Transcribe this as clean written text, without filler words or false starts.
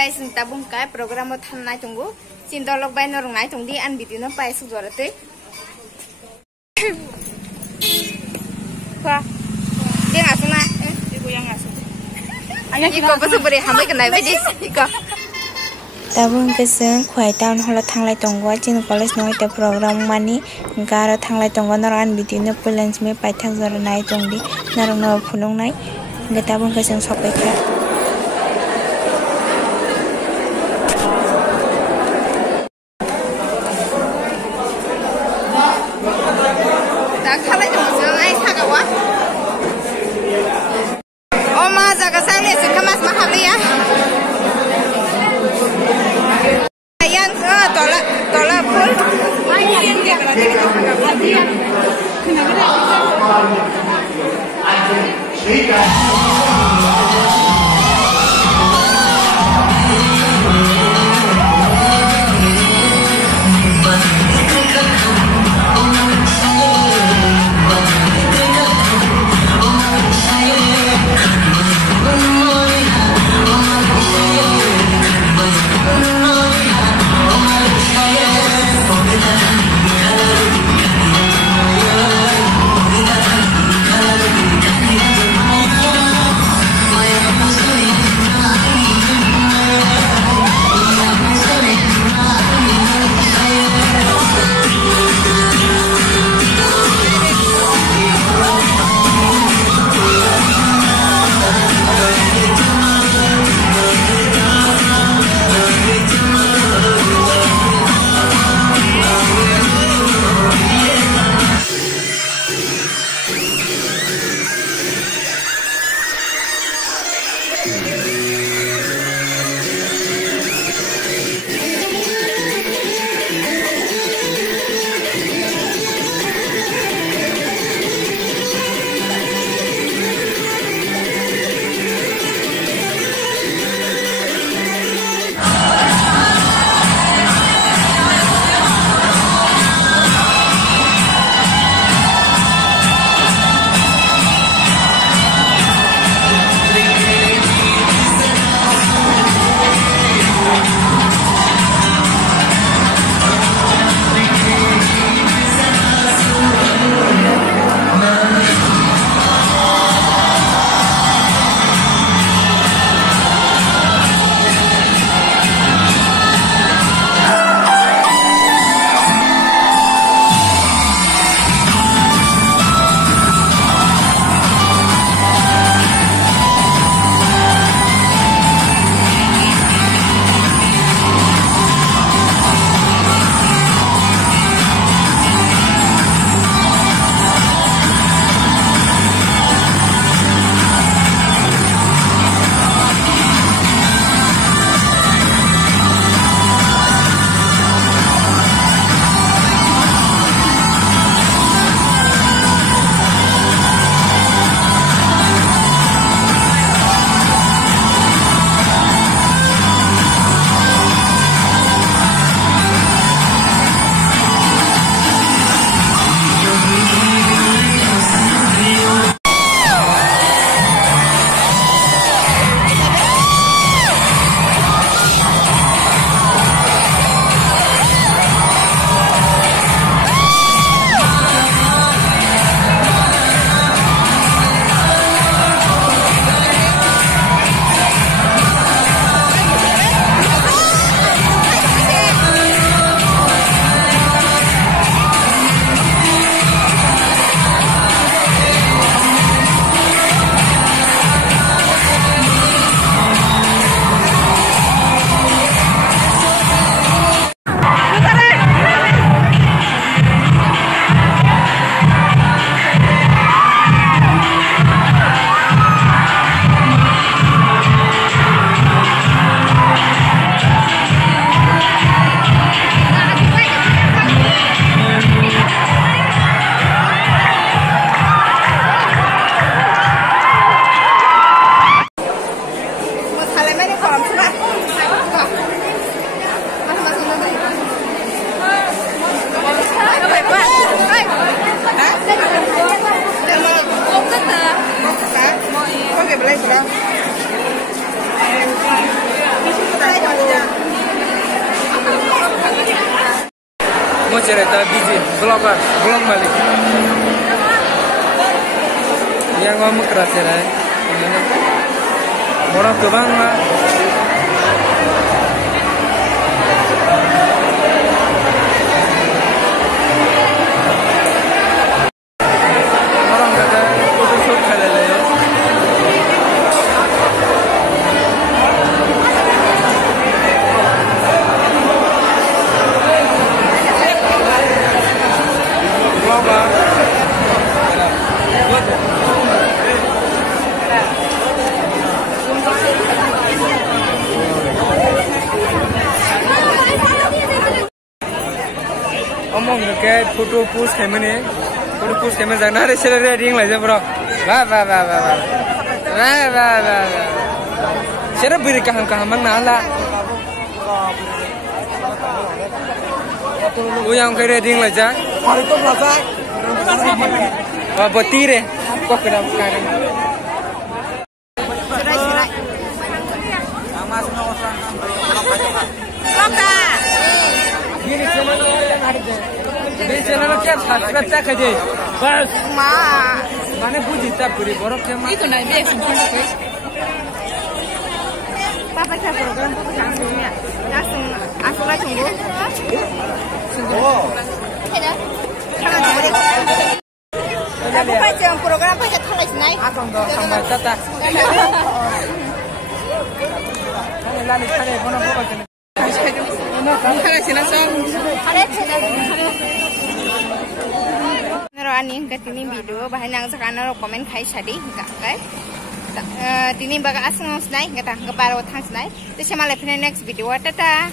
guys tabung kai program mo thanai tunggu cindolok bai norong nai tungdi an video no pai su dorate kwa dia ngasuna ibu yang ngasun iko ba su bari hamai kanai bai dis iko tabung keseng khwai town hall thanglai tonggo chin college noi te program mani garo thanglai tonggo norong an video no plans me pai thang jor nai tongdi norong no phunong nai ge tabung keseng sokai kha cerai ta busy vlogger vlog malik yang mau keras cerai orang kebang mah orang kata foto shoot kali lah ya omong ke foto post kemana foto post kemana jangan ada selera ring lah bro wah siapa beri kaham-kahaman nala yang kira ring lah jah wah betire kok kena sekarang ini channel yang ada di channel क्या subscribe tak aja bas mana buji tak beri borok cuma itu naik dia sempurna papa saya program papa langsungnya langsung lagi tunggu ada aku baca program baca tulis naik asal dong sama tata lalu cari mana baca Ani katini video bahan yang sekarang komen kai sadi enggak kan tini baga asing snai kata keparo tang snai terus malah next video tata